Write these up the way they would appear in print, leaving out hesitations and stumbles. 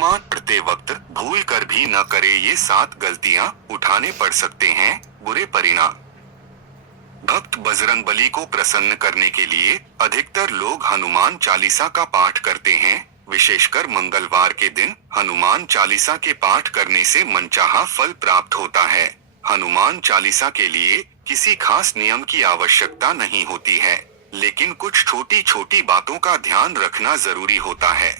हनुमान पढ़ते वक्त भूल कर भी न करे ये 7 गलतियां, उठाने पड़ सकते हैं बुरे परिणाम। भक्त बजरंगबली को प्रसन्न करने के लिए अधिकतर लोग हनुमान चालीसा का पाठ करते हैं। विशेषकर मंगलवार के दिन हनुमान चालीसा के पाठ करने से मनचाहा फल प्राप्त होता है। हनुमान चालीसा के लिए किसी खास नियम की आवश्यकता नहीं होती है, लेकिन कुछ छोटी छोटी बातों का ध्यान रखना जरूरी होता है।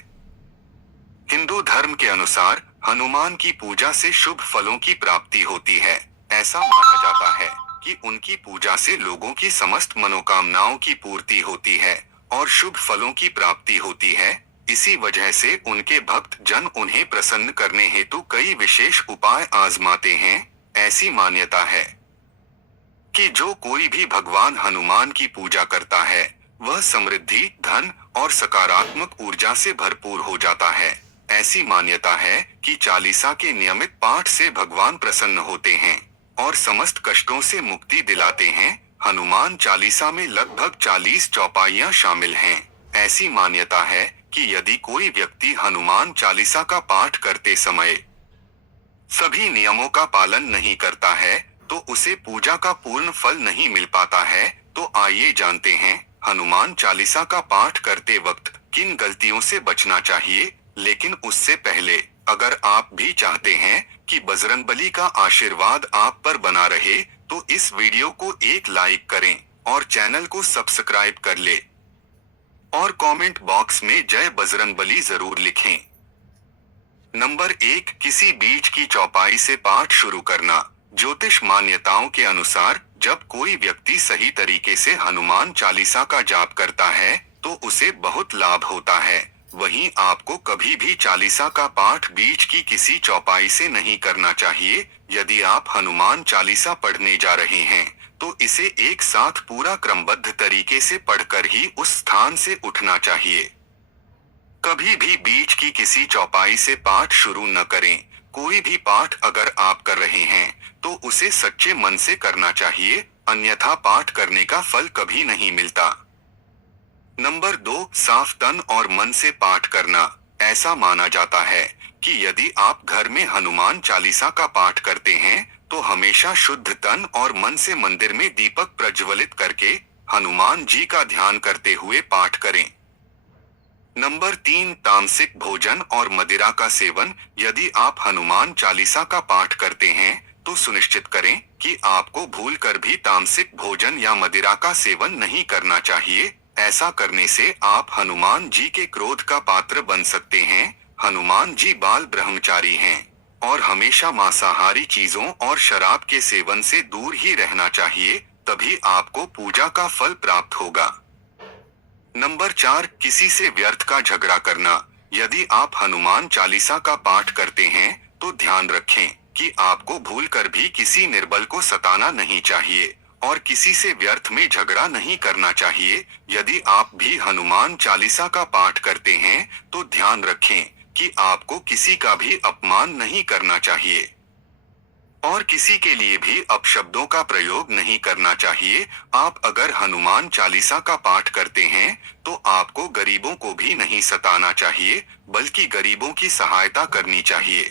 हिंदू धर्म के अनुसार हनुमान की पूजा से शुभ फलों की प्राप्ति होती है। ऐसा माना जाता है कि उनकी पूजा से लोगों की समस्त मनोकामनाओं की पूर्ति होती है और शुभ फलों की प्राप्ति होती है। इसी वजह से उनके भक्त जन उन्हें प्रसन्न करने हेतु कई विशेष उपाय आजमाते हैं। ऐसी मान्यता है कि जो कोई भी भगवान हनुमान की पूजा करता है वह समृद्धि, धन और सकारात्मक ऊर्जा से भरपूर हो जाता है। ऐसी मान्यता है कि चालीसा के नियमित पाठ से भगवान प्रसन्न होते हैं और समस्त कष्टों से मुक्ति दिलाते हैं। हनुमान चालीसा में लगभग 40 चौपाइयां शामिल हैं। ऐसी मान्यता है कि यदि कोई व्यक्ति हनुमान चालीसा का पाठ करते समय सभी नियमों का पालन नहीं करता है तो उसे पूजा का पूर्ण फल नहीं मिल पाता है। तो आइए जानते हैं हनुमान चालीसा का पाठ करते वक्त किन गलतियों से बचना चाहिए। लेकिन उससे पहले अगर आप भी चाहते हैं कि बजरंगबली का आशीर्वाद आप पर बना रहे तो इस वीडियो को एक लाइक करें और चैनल को सब्सक्राइब कर ले और कमेंट बॉक्स में जय बजरंगबली जरूर लिखें। नंबर 1, किसी बीच की चौपाई से पाठ शुरू करना। ज्योतिष मान्यताओं के अनुसार जब कोई व्यक्ति सही तरीके से हनुमान चालीसा का जाप करता है तो उसे बहुत लाभ होता है। वहीं आपको कभी भी चालीसा का पाठ बीच की किसी चौपाई से नहीं करना चाहिए। यदि आप हनुमान चालीसा पढ़ने जा रहे हैं तो इसे एक साथ पूरा क्रमबद्ध तरीके से पढ़कर ही उस स्थान से उठना चाहिए। कभी भी बीच की किसी चौपाई से पाठ शुरू न करें। कोई भी पाठ अगर आप कर रहे हैं तो उसे सच्चे मन से करना चाहिए, अन्यथा पाठ करने का फल कभी नहीं मिलता। नंबर 2, साफ तन और मन से पाठ करना। ऐसा माना जाता है कि यदि आप घर में हनुमान चालीसा का पाठ करते हैं तो हमेशा शुद्ध तन और मन से मंदिर में दीपक प्रज्वलित करके हनुमान जी का ध्यान करते हुए पाठ करें। नंबर 3, तामसिक भोजन और मदिरा का सेवन। यदि आप हनुमान चालीसा का पाठ करते हैं तो सुनिश्चित करें कि आपको भूलकर भी तामसिक भोजन या मदिरा का सेवन नहीं करना चाहिए। ऐसा करने से आप हनुमान जी के क्रोध का पात्र बन सकते हैं। हनुमान जी बाल ब्रह्मचारी हैं और हमेशा मांसाहारी चीजों और शराब के सेवन से दूर ही रहना चाहिए, तभी आपको पूजा का फल प्राप्त होगा। नंबर 4, किसी से व्यर्थ का झगड़ा करना। यदि आप हनुमान चालीसा का पाठ करते हैं तो ध्यान रखें कि आपको भूलकर भी किसी निर्बल को सताना नहीं चाहिए और किसी से व्यर्थ में झगड़ा नहीं करना चाहिए। यदि आप भी हनुमान चालीसा का पाठ करते हैं तो ध्यान रखें कि आपको किसी का भी अपमान नहीं करना चाहिए और किसी के लिए भी अपशब्दों का प्रयोग नहीं करना चाहिए। आप अगर हनुमान चालीसा का पाठ करते हैं तो आपको गरीबों को भी नहीं सताना चाहिए, बल्कि गरीबों की सहायता करनी चाहिए।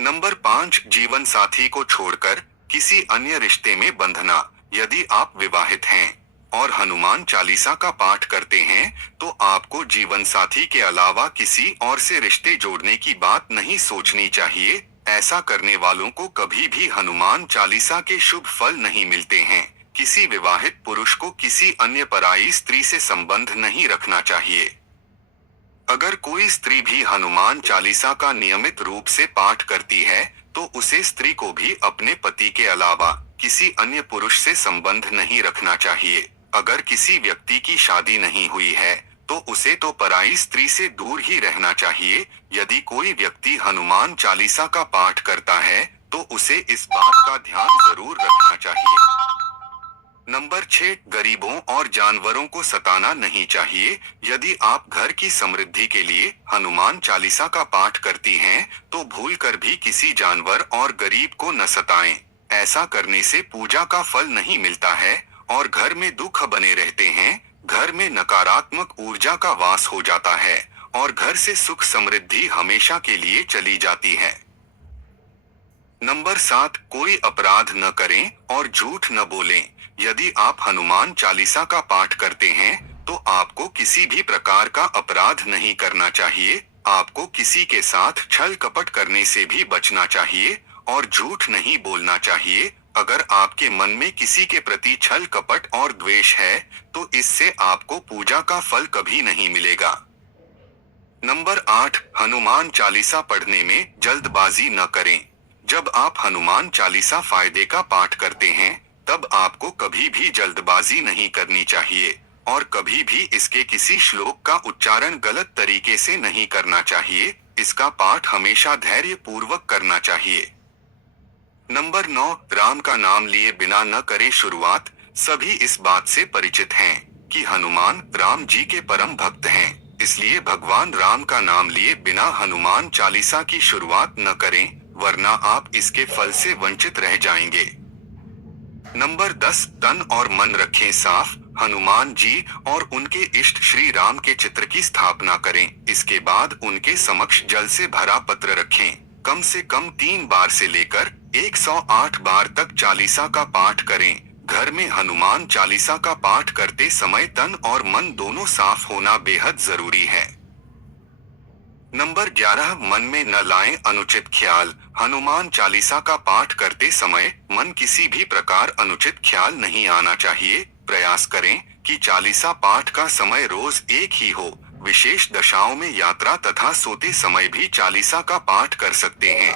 नंबर 5, जीवन साथी को छोड़कर किसी अन्य रिश्ते में बंधना। यदि आप विवाहित हैं और हनुमान चालीसा का पाठ करते हैं तो आपको जीवन साथी के अलावा किसी और से रिश्ते जोड़ने की बात नहीं सोचनी चाहिए। ऐसा करने वालों को कभी भी हनुमान चालीसा के शुभ फल नहीं मिलते हैं। किसी विवाहित पुरुष को किसी अन्य पराई स्त्री से संबंध नहीं रखना चाहिए। अगर कोई स्त्री भी हनुमान चालीसा का नियमित रूप से पाठ करती है तो उसे स्त्री को भी अपने पति के अलावा किसी अन्य पुरुष से संबंध नहीं रखना चाहिए। अगर किसी व्यक्ति की शादी नहीं हुई है तो उसे तो पराई स्त्री से दूर ही रहना चाहिए। यदि कोई व्यक्ति हनुमान चालीसा का पाठ करता है तो उसे इस बात का ध्यान जरूर रखना चाहिए। नंबर 6, गरीबों और जानवरों को सताना नहीं चाहिए। यदि आप घर की समृद्धि के लिए हनुमान चालीसा का पाठ करती हैं तो भूलकर भी किसी जानवर और गरीब को न सताएं। ऐसा करने से पूजा का फल नहीं मिलता है और घर में दुख बने रहते हैं। घर में नकारात्मक ऊर्जा का वास हो जाता है और घर से सुख समृद्धि हमेशा के लिए चली जाती है। नंबर 7, कोई अपराध न करें और झूठ न बोलें। यदि आप हनुमान चालीसा का पाठ करते हैं तो आपको किसी भी प्रकार का अपराध नहीं करना चाहिए। आपको किसी के साथ छल कपट करने से भी बचना चाहिए और झूठ नहीं बोलना चाहिए। अगर आपके मन में किसी के प्रति छल कपट और द्वेष है तो इससे आपको पूजा का फल कभी नहीं मिलेगा। नंबर 8, हनुमान चालीसा पढ़ने में जल्दबाजी न करें। जब आप हनुमान चालीसा फायदे का पाठ करते हैं तब आपको कभी भी जल्दबाजी नहीं करनी चाहिए और कभी भी इसके किसी श्लोक का उच्चारण गलत तरीके से नहीं करना चाहिए। इसका पाठ हमेशा धैर्य पूर्वक करना चाहिए। नंबर 9, राम का नाम लिए बिना न करें शुरुआत। सभी इस बात से परिचित हैं कि हनुमान राम जी के परम भक्त हैं, इसलिए भगवान राम का नाम लिए बिना हनुमान चालीसा की शुरुआत न करें, वरना आप इसके फल से वंचित रह जाएंगे। नंबर 10, तन और मन रखें साफ। हनुमान जी और उनके इष्ट श्री राम के चित्र की स्थापना करें। इसके बाद उनके समक्ष जल से भरा पत्र रखें। कम से कम 3 बार से लेकर 108 बार तक चालीसा का पाठ करें। घर में हनुमान चालीसा का पाठ करते समय तन और मन दोनों साफ होना बेहद जरूरी है। नंबर 11, मन में न लाएं अनुचित ख्याल। हनुमान चालीसा का पाठ करते समय मन किसी भी प्रकार अनुचित ख्याल नहीं आना चाहिए। प्रयास करें कि चालीसा पाठ का समय रोज एक ही हो। विशेष दशाओं में यात्रा तथा सोते समय भी चालीसा का पाठ कर सकते हैं।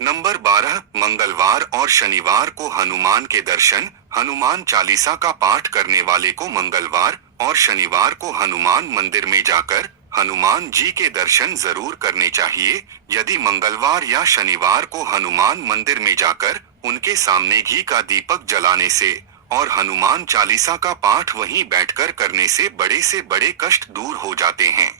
नंबर 12, मंगलवार और शनिवार को हनुमान के दर्शन। हनुमान चालीसा का पाठ करने वाले को मंगलवार और शनिवार को हनुमान मंदिर में जाकर हनुमान जी के दर्शन जरूर करने चाहिए। यदि मंगलवार या शनिवार को हनुमान मंदिर में जाकर उनके सामने घी का दीपक जलाने से और हनुमान चालीसा का पाठ वहीं बैठकर करने से बड़े कष्ट दूर हो जाते हैं।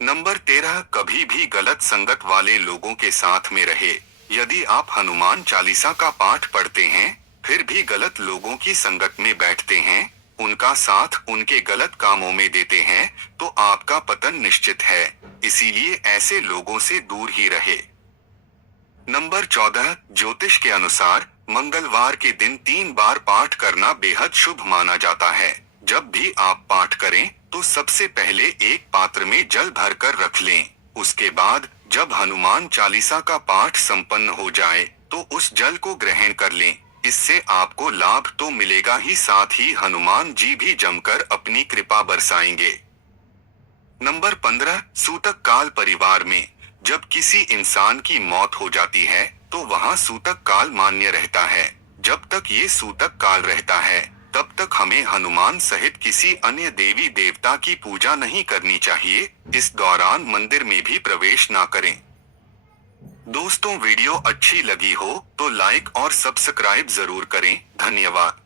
नंबर 13, कभी भी गलत संगत वाले लोगों के साथ में रहे। यदि आप हनुमान चालीसा का पाठ पढ़ते हैं फिर भी गलत लोगों की संगत में बैठते हैं, उनका साथ उनके गलत कामों में देते हैं तो आपका पतन निश्चित है। इसीलिए ऐसे लोगों से दूर ही रहे। नंबर 14, ज्योतिष के अनुसार मंगलवार के दिन 3 बार पाठ करना बेहद शुभ माना जाता है। जब भी आप पाठ करें तो सबसे पहले एक पात्र में जल भरकर रख लें। उसके बाद जब हनुमान चालीसा का पाठ संपन्न हो जाए तो उस जल को ग्रहण कर लें। इससे आपको लाभ तो मिलेगा ही, साथ ही हनुमान जी भी जमकर अपनी कृपा बरसाएंगे। नंबर 15, सूतक काल। परिवार में जब किसी इंसान की मौत हो जाती है तो वहाँ सूतक काल मान्य रहता है। जब तक ये सूतक काल रहता है तब तक हमें हनुमान सहित किसी अन्य देवी देवता की पूजा नहीं करनी चाहिए। इस दौरान मंदिर में भी प्रवेश ना करें। दोस्तों, वीडियो अच्छी लगी हो तो लाइक और सब्सक्राइब जरूर करें। धन्यवाद।